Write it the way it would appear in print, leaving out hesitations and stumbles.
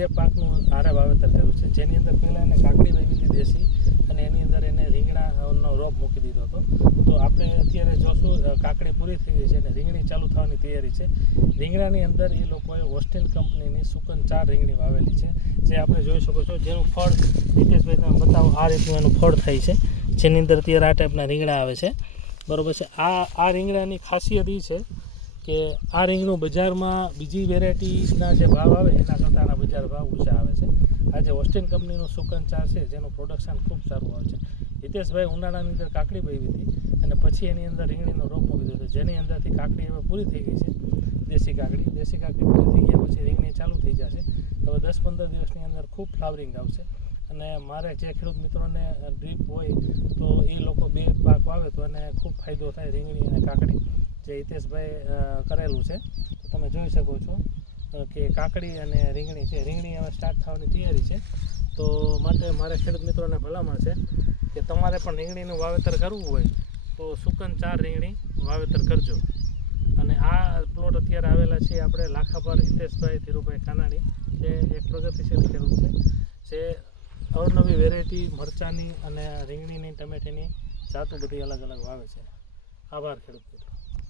બે પાકનું હારે વાવેતર કર્યું છે, જેની અંદર પહેલાં એને કાકડી વાવી હતી દેશી, અને એની અંદર એને રીંગણાનો રોપ મૂકી દીધો હતો. તો આપણે અત્યારે જોશું કાકડી પૂરી થઈ ગઈ છે અને રીંગણી ચાલુ થવાની તૈયારી છે. રીંગણાની અંદર એ લોકોએ ઓસ્ટિન કંપનીની સુકન 4 રીંગણી વાવેલી છે, જે આપણે જોઈ શકો છો. જેનું ફળ હિતેશભાઈ તમે બતાવો, આ રીતનું એનું ફળ થાય છે, જેની અંદર અત્યારે આ ટાઈપના રીંગણા આવે છે, બરાબર છે. આ રીંગણાની ખાસિયત એ છે કે આ રીંગણું બજારમાં બીજી વેરાયટીના જે ભાવ આવે એના કરતાં આના બજાર ભાવ ઊંચા આવે છે. આ જે ઓસ્ટિન કંપનીનું સુકન 4 છે, જેનું પ્રોડક્શન ખૂબ સારું આવે છે. હિતેશભાઈ ઉનાળાની અંદર કાકડી વાવી હતી અને પછી એની અંદર રીંગણીનો રોપ મૂકી દીધો, જેની અંદરથી કાકડી હવે પૂરી થઈ ગઈ છે. દેશી કાકડી પૂરી થઈ ગયા પછી રીંગણી ચાલુ થઈ જશે. હવે 10-15 દિવસની અંદર ખૂબ ફ્લાવરિંગ આવશે. અને મારે જે ખેડૂત મિત્રોને ડ્રીપ હોય તો એ લોકો 2 પાક વાવે તો એને ખૂબ ફાયદો થાય, રીંગણી અને કાકડી, જે હિતેશભાઈ કરેલું છે. તો તમે જોઈ શકો છો કે કાકડી અને રીંગણી છે. રીંગણી હવે સ્ટાર્ટ થવાની તૈયારી છે. તો માટે મારે ખેડૂત મિત્રોને ભલામણ છે કે તમારે પણ રીંગણીનું વાવેતર કરવું હોય તો સુકન 4 રીંગણી વાવેતર કરજો. અને આ પ્લોટ અત્યારે આવેલા છે આપણે લાખાપર હિતેશભાઈ ધીરુભાઈ કાનાણી, જે એક પ્રગતિશીલ ખેડૂત છે, જે અવનવી વેરાયટી મરચાંની અને રીંગણીની, ટમેટીની જાતો બધી અલગ અલગ વાવે છે. આભાર ખેડૂત મિત્રો.